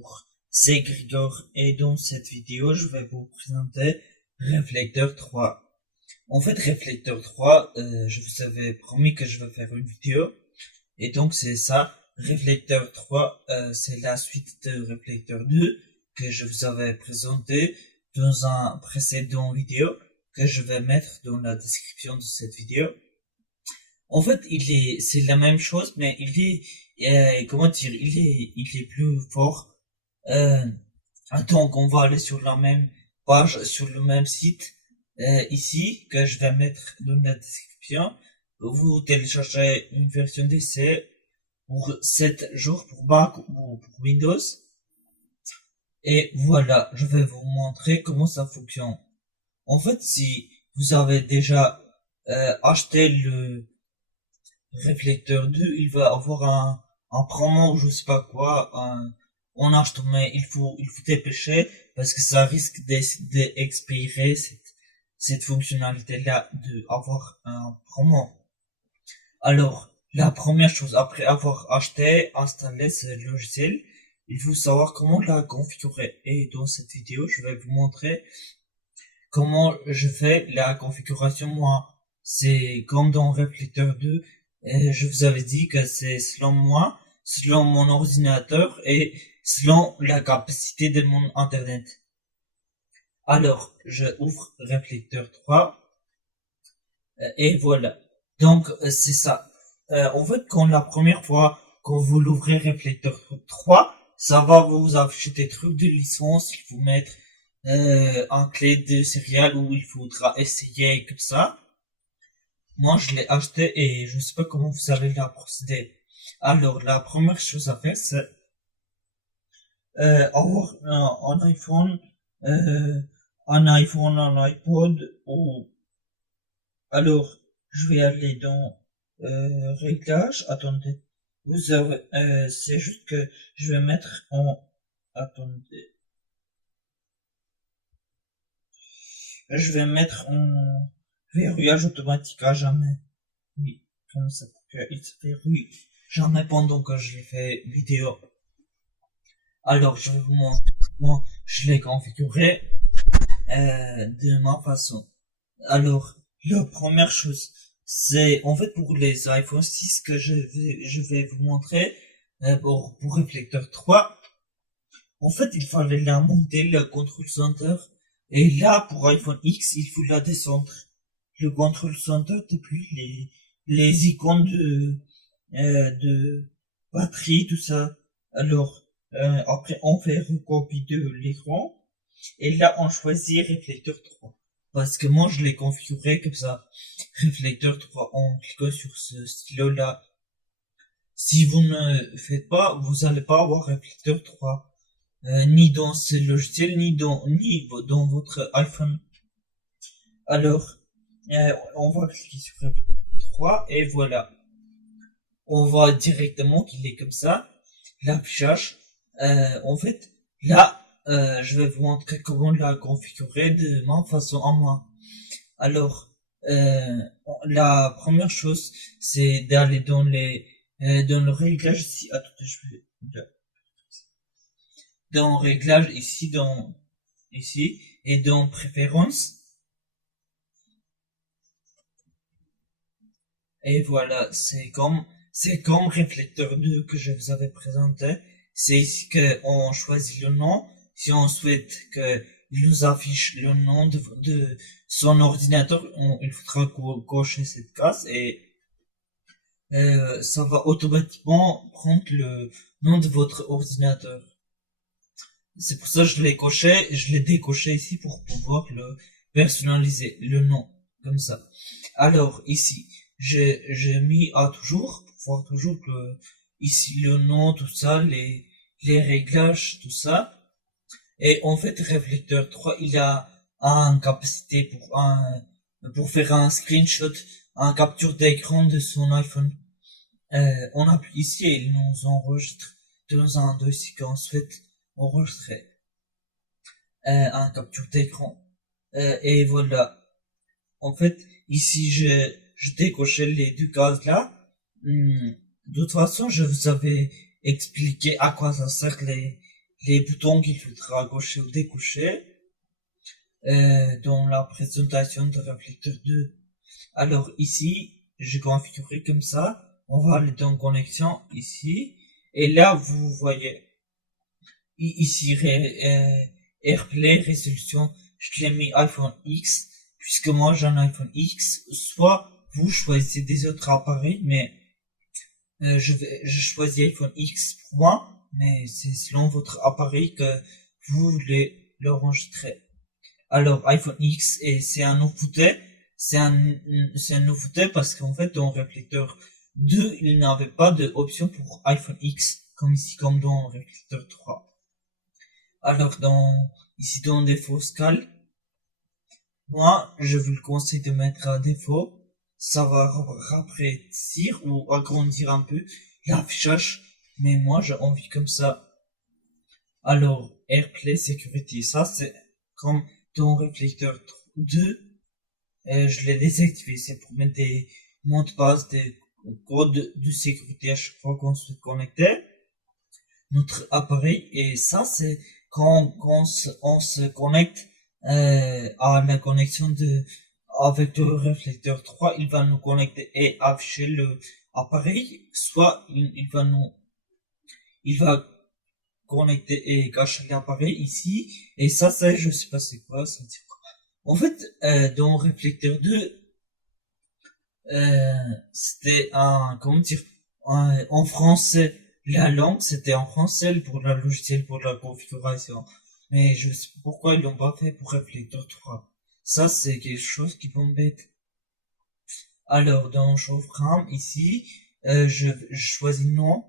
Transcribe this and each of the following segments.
Bonjour, c'est Grigor et dans cette vidéo je vais vous présenter Reflector 3. En fait Reflector 3, je vous avais promis que je vais faire une vidéo et donc c'est ça. Reflector 3, c'est la suite de Reflector 2 que je vous avais présenté dans un précédent vidéo que je vais mettre dans la description de cette vidéo. En fait, c'est la même chose, mais comment dire, il est plus fort. Euh, donc, on va aller sur la même page, sur le même site, ici, que je vais mettre dans la description. Vous téléchargez une version d'essai pour 7 jours pour Mac ou pour Windows. Et voilà, je vais vous montrer comment ça fonctionne. En fait, si vous avez déjà acheté le Reflector 2, il va avoir un promo ou je sais pas quoi, on achète, mais il faut dépêcher parce que ça risque d'expirer cette fonctionnalité-là de avoir un promo. Alors, la première chose, après avoir acheté, installé ce logiciel, il faut savoir comment la configurer. Et dans cette vidéo, je vais vous montrer comment je fais la configuration moi. C'est comme dans Reflector 2, je vous avais dit que c'est selon moi, selon mon ordinateur et selon la capacité de mon internet. Alors, je ouvre Reflector 3 et voilà. Donc, c'est ça. En fait, quand la première fois quand vous l'ouvrez Reflector 3, ça va vous afficher des trucs de licence, il faut mettre un clé de céréales où il faudra essayer comme ça. Moi, je l'ai acheté et je sais pas comment vous allez la procéder. Alors, la première chose à faire, c'est avoir un iPhone, un iPod ou alors je vais aller dans réglages. Attendez, vous avez, c'est juste que je vais mettre en attendez, je vais mettre en verrouillage automatique à jamais. Oui, comme ça pour qu'il se verrouille jamais pendant que je fais vidéo. Alors, je vais vous montrer comment je l'ai configuré de ma façon. Alors, la première chose, c'est en fait pour les iPhone 6 que je vais vous montrer pour Reflector 3. En fait, il fallait la monter, le control center. Et là, pour iPhone X, il faut la descendre. Le control center depuis les icônes de batterie, tout ça. Alors, après, on fait recopie de l'écran. Et là, on choisit Reflector 3. Parce que moi, je l'ai configuré comme ça. Reflector 3, en cliquant sur ce stylo-là. Si vous ne faites pas, vous allez pas avoir Reflector 3. Ni dans ce logiciel, ni dans votre iPhone. Alors, on va cliquer sur Reflector 3 et voilà. On voit directement qu'il est comme ça. L'affichage. En fait, là, je vais vous montrer comment la configurer de ma façon à moi. Alors, la première chose, c'est d'aller dans le réglage ici. Attendez, je vais dans réglage ici, ici, et dans préférences. Et voilà, c'est comme Reflector 2 que je vous avais présenté. C'est ici qu'on choisit le nom. Si on souhaite que il nous affiche le nom de son ordinateur, il faudra cocher cette case et ça va automatiquement prendre le nom de votre ordinateur. C'est pour ça que je l'ai coché, je l'ai décoché ici pour pouvoir le personnaliser, le nom, comme ça. Alors, ici, j'ai mis à toujours, pour voir toujours que, ici, le nom, tout ça, les réglages, tout ça. Et en fait, Reflector 3, il a une capacité pour faire un screenshot, un capture d'écran de son iPhone. On appuie ici et il nous enregistre dans un dossier qu'on souhaite enregistrer. Un capture d'écran. Et voilà. En fait, ici, je décochais les deux cases là. De toute façon, je vous avais expliqué à quoi ça sert les boutons qu'il faudra cocher ou décocher dans la présentation de réflecteur 2. Alors ici, j'ai configuré comme ça. On va aller dans connexion ici. Et là, vous voyez ici AirPlay résolution. Je l'ai mis iPhone X puisque moi j'ai un iPhone X. Soit vous choisissez des autres appareils, mais je choisis iPhone X pour moi, mais c'est selon votre appareil que vous voulez l'enregistrer. Alors iPhone X, et c'est un nouveauté, c'est un nouveauté parce qu'en fait dans Reflector 2 il n'avait pas d'option pour iPhone X comme ici, comme dans Reflector 3. Alors ici dans défaut scale, moi je vous le conseille de mettre à défaut. Ça va rafraîchir ou agrandir un peu l'affichage, mais moi j'ai envie comme ça. Alors AirPlay Security, ça c'est comme dans Reflector 2, je l'ai désactivé, c'est pour mettre des mots de passe, des codes de sécurité à chaque fois qu'on se connecter notre appareil. Et ça c'est quand on se connecte à la connexion avec le réflecteur 3, il va nous connecter et afficher le appareil, soit il va connecter et cacher l'appareil ici. Et ça c'est, je sais pas c'est quoi, ça dit quoi. En fait, dans réflecteur 2, c'était comment dire, en français, la langue, c'était en français pour le logiciel, pour la configuration. Mais je sais pas pourquoi ils l'ont pas fait pour Reflector 3. Ça, c'est quelque chose qui m'embête. Alors, dans Chauffe-Rame, ici, je choisis non.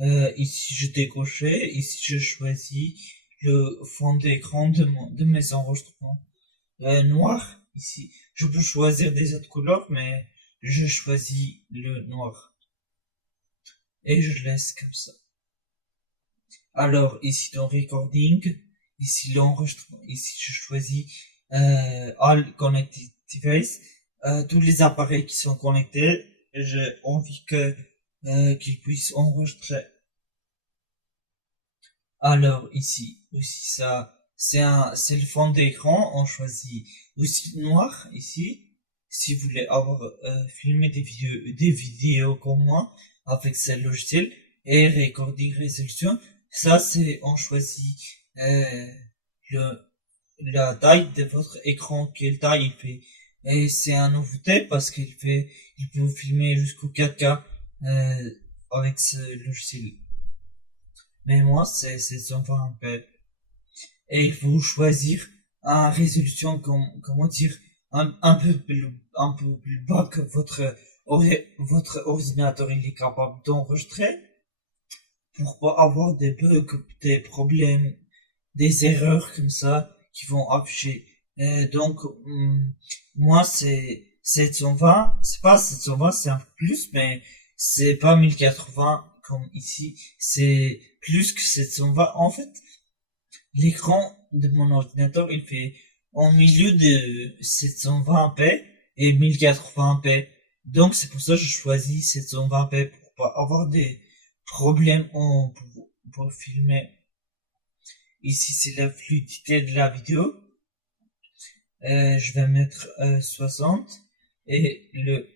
Ici, je décoché. Ici, je choisis le fond d'écran de mes enregistrements. Noir, ici. Je peux choisir des autres couleurs, mais je choisis le noir. Et je laisse comme ça. Alors, ici dans Recording, ici l'enregistrement, ici je choisis All Connected Device. Tous les appareils qui sont connectés, j'ai envie qu'ils puissent enregistrer. Alors ici aussi ça c'est le fond d'écran, on choisit aussi noir ici si vous voulez avoir filmé des vidéos comme moi avec ce logiciel. Et recording résolution, ça c'est on choisit le la taille de votre écran, quelle taille il fait. Et c'est un nouveauté parce il peut filmer jusqu'au 4K avec ce logiciel. Mais moi, c'est 720p. Et il faut choisir une résolution, comment dire, un peu plus bas que votre ordinateur il est capable d'enregistrer pour pas avoir des bugs, des problèmes, des erreurs comme ça qui vont afficher. Donc, moi, c'est 720, c'est pas 720, c'est un peu plus, mais c'est pas 1080 comme ici, c'est plus que 720. En fait, l'écran de mon ordinateur, il fait en milieu de 720p et 1080p. Donc, c'est pour ça que je choisis 720p pour pas avoir des problèmes pour filmer. Ici, c'est la fluidité de la vidéo. Je vais mettre 60 et le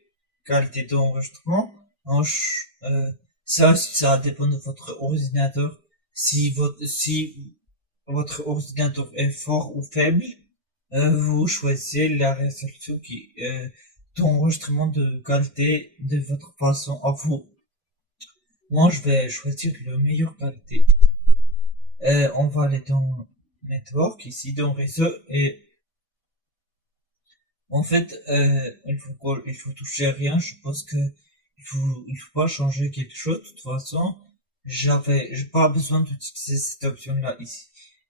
qualité d'enregistrement. Ça dépend de votre ordinateur. Si votre ordinateur est fort ou faible, vous choisissez la résolution d'enregistrement de qualité de votre façon à vous. Moi, je vais choisir la meilleure qualité. On va aller dans Network, ici dans Réseau, et en fait, il faut toucher à rien. Je pense que il faut pas changer quelque chose. De toute façon, j'ai pas besoin d'utiliser cette option-là ici.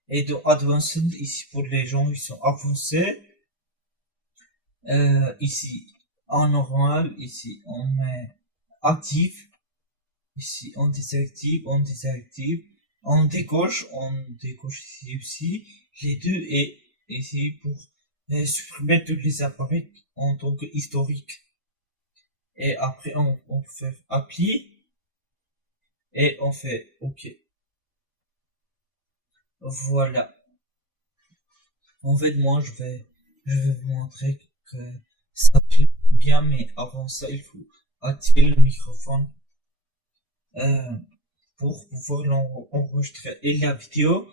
Et dans Advanced, ici pour les gens qui sont avancés, ici en normal, ici on met actif, ici on désactive, on décoche ici aussi les deux, et ici pour supprimer tous les appareils en tant que historique. Et après on fait appli et on fait OK. Voilà. En fait, moi, je vais vous montrer que ça filme bien, mais avant ça, il faut activer le microphone euh, pour pouvoir enregistrer et la vidéo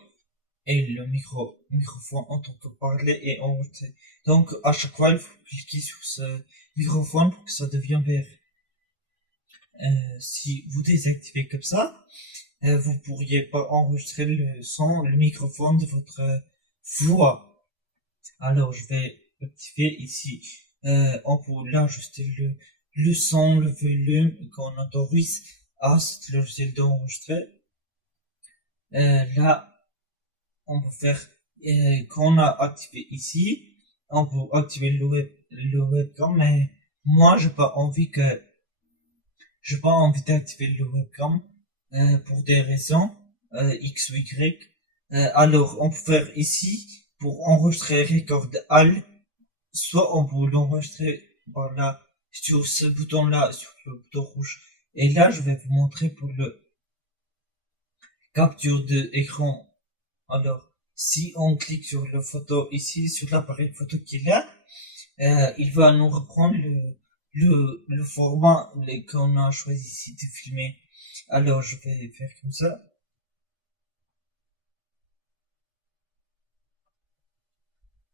et le microphone en tant que parler et enregistrer. Donc, à chaque fois, il faut cliquer sur ce microphone pour que ça devienne vert. Si vous désactivez comme ça, vous pourriez pas enregistrer le son, le microphone de votre voix. Alors, je vais activer ici. On peut l'ajuster le son, le volume qu'on autorise à ce logiciel d'enregistrer. Là, on peut faire, quand on a activé ici, on peut activer le webcam, mais moi, j'ai pas envie d'activer le webcam, pour des raisons, X ou Y. Alors, on peut faire ici, pour enregistrer record all, soit on peut l'enregistrer par là, sur ce bouton-là, sur le bouton rouge. Et là, je vais vous montrer pour le capture d'écran. Alors, si on clique sur la photo ici, sur l'appareil photo qui est là, il va nous reprendre le format qu'on a choisi ici de filmer. Alors, je vais faire comme ça.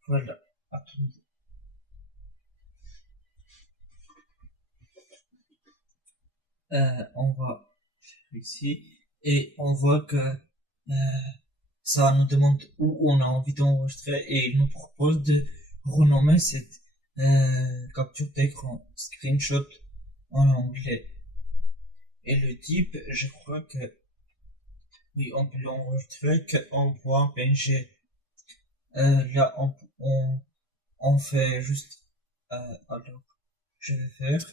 Voilà. Attendez. On va faire ici et on voit que ça nous demande où on a envie d'enregistrer et il nous propose de renommer cette capture d'écran screenshot en anglais. Et le type, je crois que oui, on peut l'enregistrer qu'en point PNG. Là, on fait juste alors, je vais faire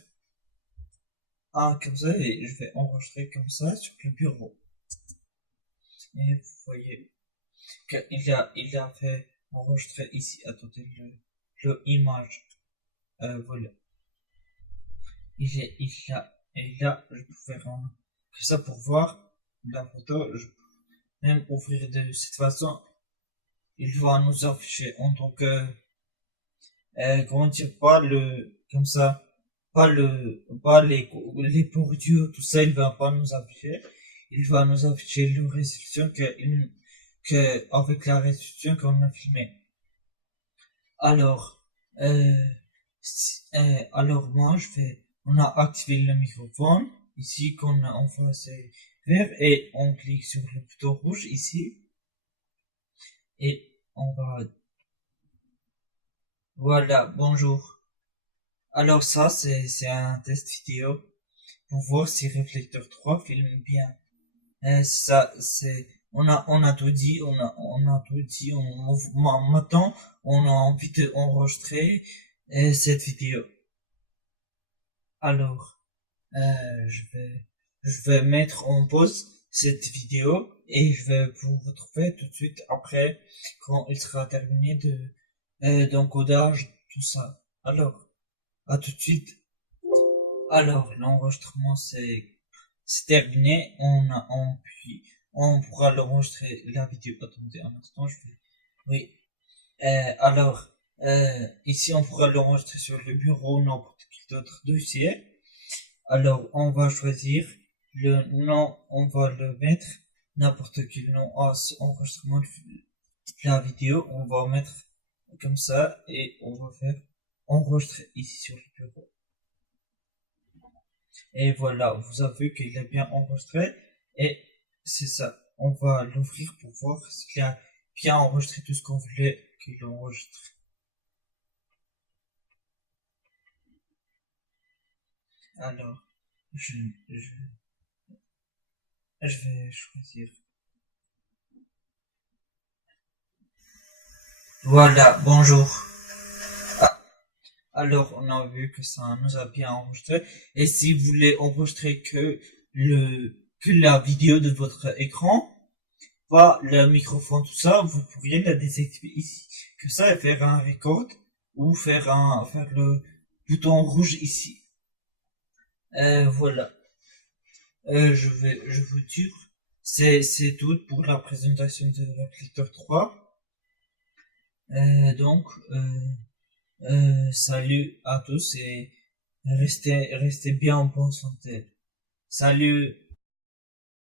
comme ça et je vais enregistrer comme ça sur le bureau. Et vous voyez il a fait enregistrer ici. Attendez le image. Voilà. Il a, et là, je peux faire que ça pour voir la photo. Je peux même ouvrir de cette façon. Il va nous afficher en tant que, comment dire, pas le, comme ça, pas les bordures, tout ça, il va pas nous afficher. Il va nous afficher le résolution avec la résolution qu'on a filmé. Alors, alors moi, on a activé le microphone, ici, qu'on a enfin c'est vert, et on clique sur le bouton rouge, ici, et on va, voilà, bonjour. Alors ça, c'est un test vidéo pour voir si Reflector 3 filme bien. Ça, on a tout dit, on a tout dit, maintenant, on a envie d'enregistrer cette vidéo. Alors, euh, je vais, je vais mettre en pause cette vidéo et je vais vous retrouver tout de suite après quand il sera terminé d'encodage, tout ça. Alors, à tout de suite. Alors, l'enregistrement c'est terminé. On pourra l'enregistrer la vidéo. Attendez un instant, oui. Alors, ici on pourra l'enregistrer sur le bureau ou n'importe quel autre dossier. Alors, on va choisir le nom, on va le mettre n'importe quel nom à cet enregistrement de la vidéo. On va mettre comme ça et on va faire enregistrer ici sur le bureau. Et voilà, vous avez vu qu'il est bien enregistré et c'est ça. On va l'ouvrir pour voir s'il a bien enregistré tout ce qu'on voulait qu'il enregistre. Alors, je, je, je vais choisir. Voilà, bonjour. Ah, alors, on a vu que ça nous a bien enregistré. Et si vous voulez enregistrer que la vidéo de votre écran, pas le microphone, tout ça, vous pourriez la désactiver ici. Que ça, et faire un record, ou faire le bouton rouge ici. Voilà. Je vous dire. C'est tout pour la présentation de Reflector 3. Donc, salut à tous et restez bien en bonne santé. Salut!